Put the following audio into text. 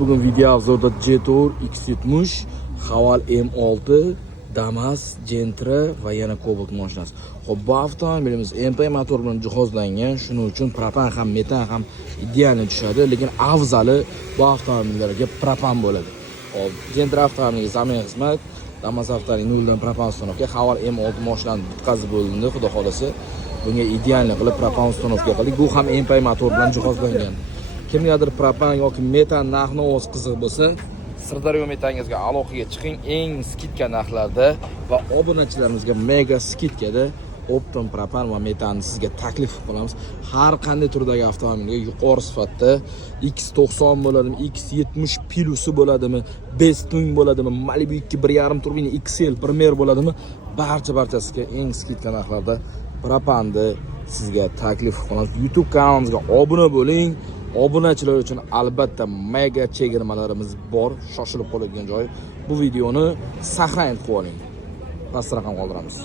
Bugun video obzorda Jetour X70, Haval M6, Damas, Gentra va yana Cobalt mashinasi. Xo'p, bu avtomobilimiz MP motor bilan jihozlangan, shuning uchun propan ham metan ham idealni tushadi, lekin afzali bu avtomobillarga propan bo'ladi. Hop, Gentra avtomobiliga zamin xizmat, Damas avtomobiliga noldan propan uстановка, Haval M6 mashinani bitkazib bo'lindi, xudo xolasa. Bunga idealni qilib propan uстановка qildik. Bu ham MP motor bilan jihozlangan. Kimgadir propan yoki metan narx-navoz qiziq bo'lsa, Sirdaryo metangizga aloqaga chiqing. Eng skidka narxlarda va obunachilarimizga mega skidkada Opton propan va metanni sizga taklif qilamiz. Har qanday turdagi avtomobilga yuqori sifatda X90 bo'ladimi, X70 Plusi bo'ladimi, Bestung bo'ladimi, Malibu 2 1.5 turbina XL Premier bo'ladimi, barchasiga eng skidka narxlarda propanni sizga taklif qilamiz. YouTube kanalimizga obuna bo'ling. Obunachilar uchun albatta mega chegirmalarimiz bor. Shoshilib qoladigan joy. Bu videoni saqlanib qo'ying. Past raqam qoldiramiz.